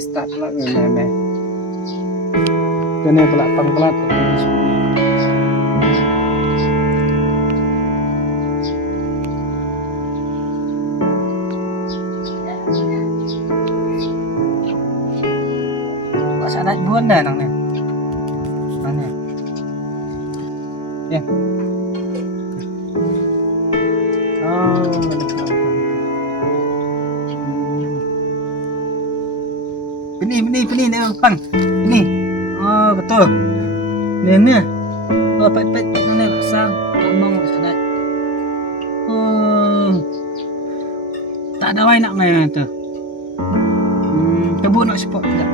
start pula meme. Kene pula pangpelat. Kok sadat buan dah nang ni. Nang ni. Ya. Oh, Benih ni pang. Ini. Oh, betul. Ni. Oh, pet ni rasa amang sadat. Oh. Tak ada nak main tu. Kebun nak support tak?